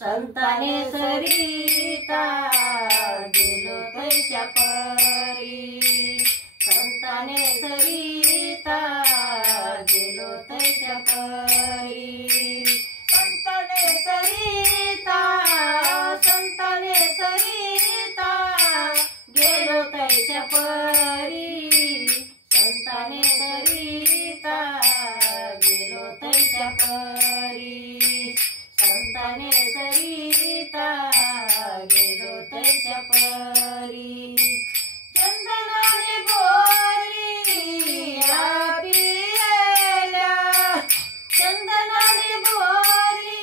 संताने सरिता गेलो तैच्या परी, संताने सरिता गेलो तैच्या परी, संताने सरिता, संताने सरिता गेलो तैच्या परी, संताने सरिता गेलो तैच्या परी, संताने सरिता गेलो तैच्या परी, चंदनाने बोरी या पियल्या, चंदनाने बोरी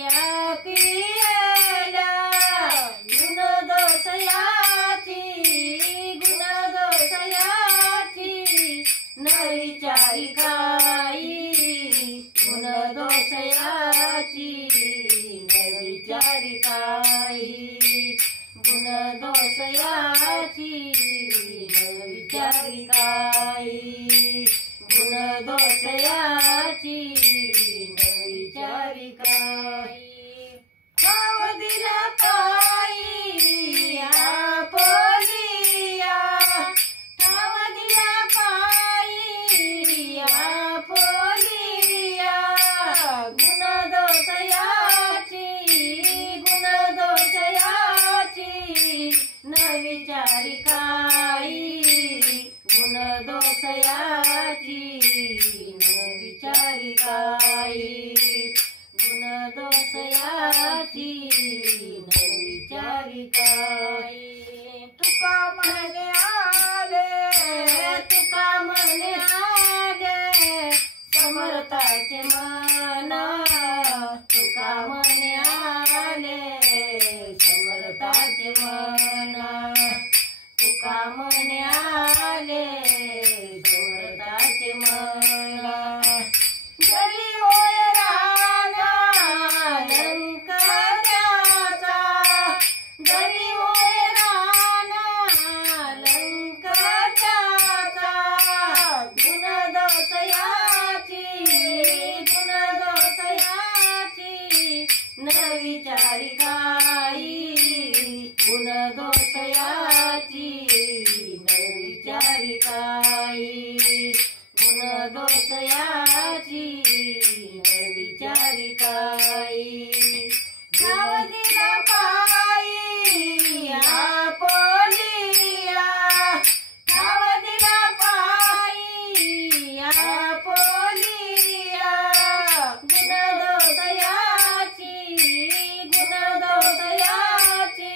या पियल्या, गुण दोष याची, गुण दोष याची न विचारी काही, गुण दोष याची न विचारी काही, गुण दोष याची न विचारी काही, गुण दोष याची न विचारी काही, ठाव दिला पायी आपोलिया, ठाव दिला पायी आपोलिया, गुण दोष याची, गुण दोष याची न विचारी काही, गुण दोष याची न विचारी काही, गुण दोष याची न विचारी काही, तुका म्हणे आले, तुका म्हणे आले समर्थाचे मन, तुका म्हणे आले समर्थाचे मन, तुका म्हणे आले समर्थाचे मन, घरी होय राणा लंक त्याचा, घरी होय राणा लंक त्याचा, गुण दोष याची, गुण दोष याची न विचारी काही, गुण दोष याची न विचारी काही, गुण दोष याची न विचारी काही, ठाव दिला पायी आपोलिया, ठाव दिला पायी आपोलिया, गुण दोष याची, गुण दोष याची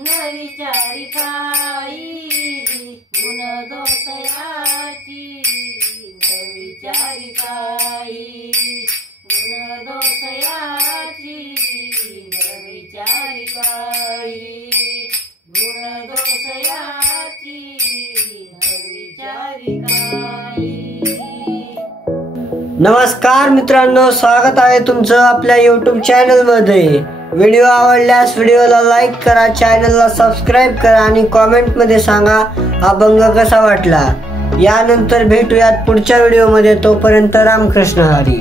न विचारी काही, गुण दोष याची न विचारी काही, गुण दोष याची न विचारी काही, गुण दोष याची न विचारी काही. नमस्कार मित्रांनो, स्वागत आहे तुमचं आपल्या YouTube चॅनल मध्ये. व्हिडिओ आवडल्यास व्हिडिओला लाईक करा, चॅनलला सबस्क्राईब करा आणि कॉमेंट मध्ये सांगा अभंग कसा वाटला. यानंतर भेटूयात पुढच्या व्हिडिओ मध्ये. तोपर्यंत रामकृष्ण हरी.